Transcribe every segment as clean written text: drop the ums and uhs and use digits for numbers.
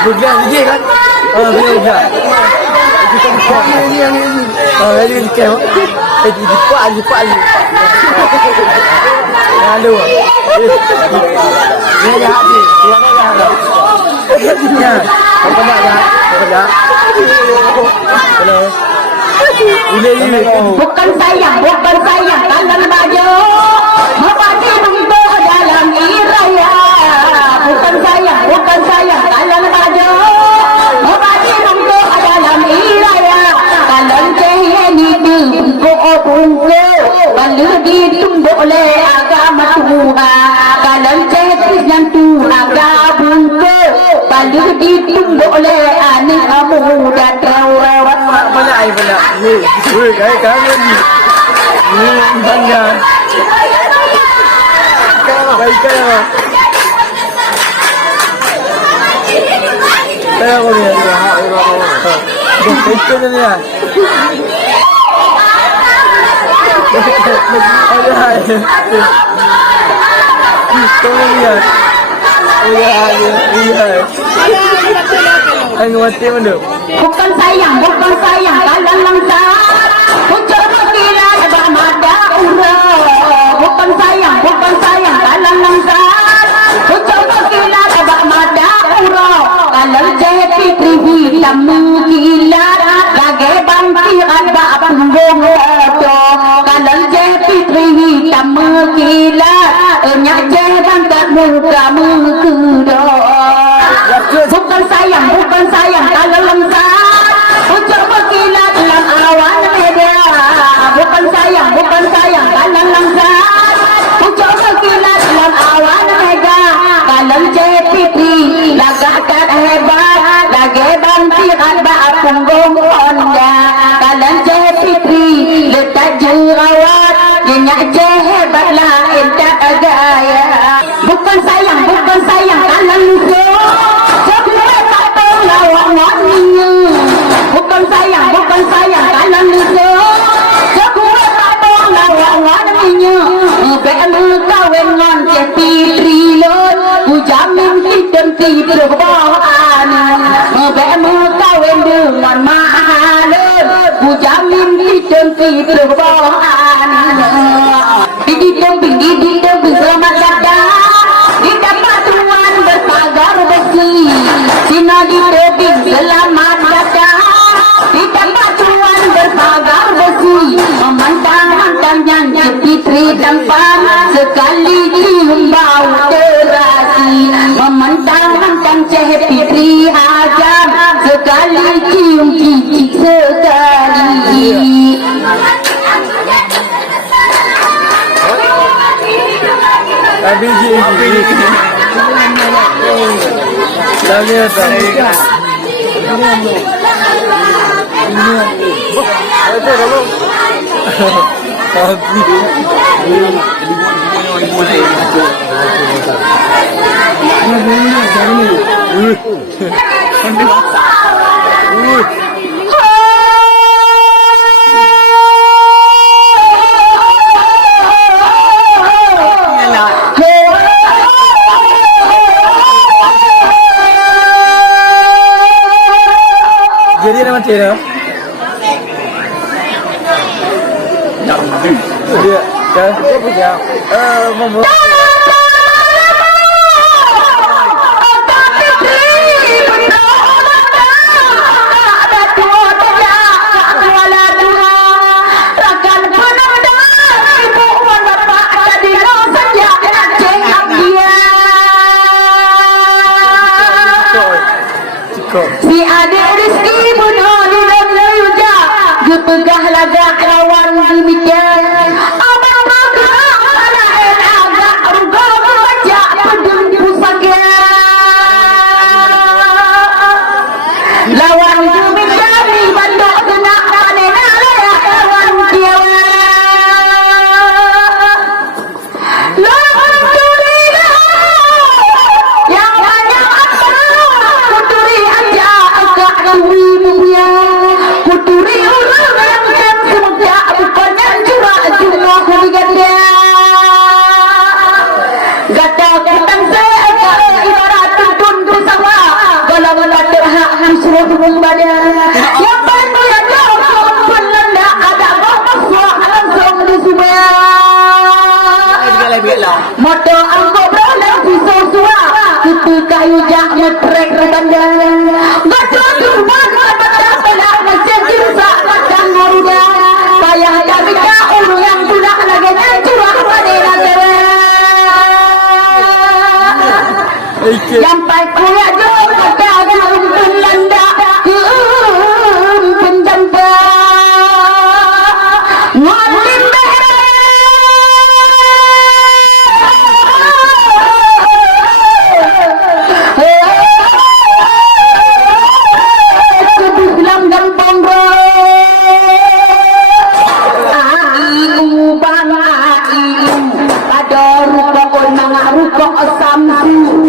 Pegang dia kan. Pegang. Ini yang ini. Ini kan. Cepat. Lalu. Dia jahat ni. Dia jahat. Ya. Apa nak jahat? Hello. Ini. Bukan sayang tangan baju Mepati menggo dalam iraya. Bukan sayang tangan baju Mepati menggo dalam iraya. Kalau jahini bungko Balu ditumbuk oleh agama Tuhan. Kalau jahit yang Tuhan agak bungko Balu ditumbuk oleh anak muda terawat. Mana air pula? Ni, kangen ni. Ni banyak. Baikkan apa? Saya apa ni? Baikkan ni ya. Tolong ni ya. Iya. Ang mati mana? Bukan sayang kalian langsa. Ucap kira ada mada urang. Bukan sayang kalian langsa. Ucap kira ada mada urang. Kalau jadi pribadi mengkilat, lagi banti ada punggung itu. Kalau jadi pribadi mengkilat, nyak jangan termuka mengkudo. Bukan sayang kalau langsa. Ucap berkilat dalam awan beda. Bukan sayang kalau langsa. Ucap berkilat dalam awan beda. Kalau JPP lagakkan hebat, lagi banti ada punggung Honda. Kalau JPP letak jerawat, nyak hebat lain tak gaya. Bukan sayang kalau langsa. Bukan sayang kalau luka. Sekuat abang lawan minyak. Belu kawin ngon jadi trilon. Ku jamin kita tidak bahan. Belu kawin dengan mahalon. Ku jamin kita tidak bahan. Di demping selamat datang. Di dapat tuan berpagar besi. Cina di demping selamat datang. Di tempat tuan berpagar besi. Memantang yang fitri tampan. Sekali cium bau terasi. Memantang ceh fitri hajam. Sekali cium cicik sekali. Habis je. Lagi tak? Ada kalau. Jadi nama cera. Dia kan punya membuat si adik rezeki bunuh di dalam yuja. Gepegah lagak lawan demikian. Abang magah lain agak ruga baca pedung pusaka. Lawan demikian di bandok kena panena layak lawan kiawa. Lawan curiga yang banyak apa kuturi aja agak kuwi punya kuturi orang yang semua suruh turun badan. Yang bantu yang jauh penanda ada bapak suah langsung di semua. Moto angkot berolah pisau suah ketika hujak ngetrek badan. Betul rumah betul benar mencegir saat kadang ngaruda. Payah kami jauh yang sudah lagi curah pada negara. Sampai kuat jauh pada umpun landa ke umpun jamba ngotim sebut lam gampang bang pada rupa on mga rupa samsu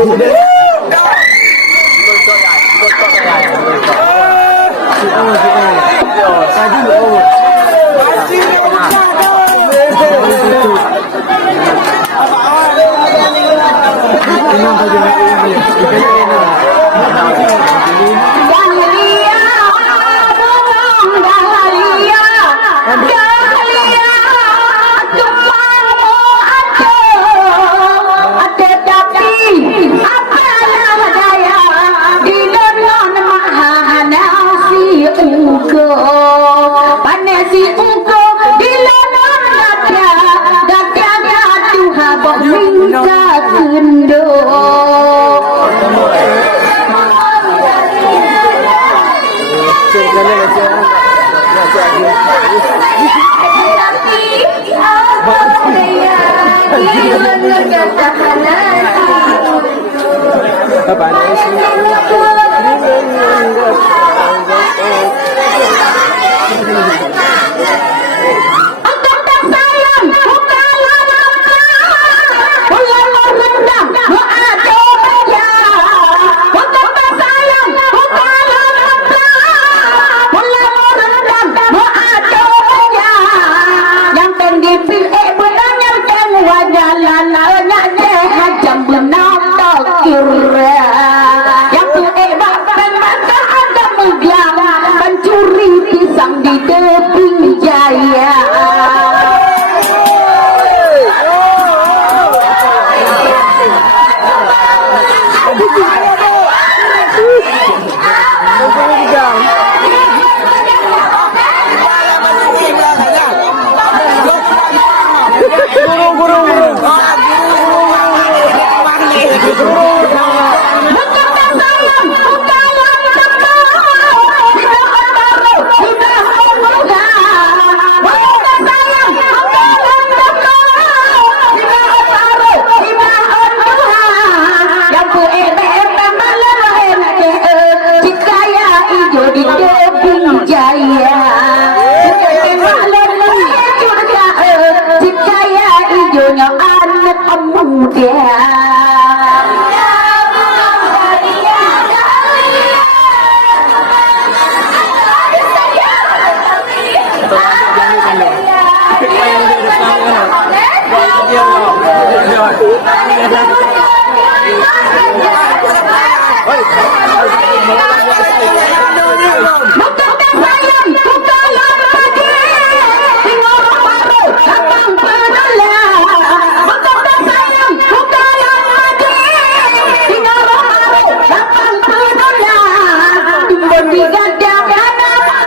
Hei,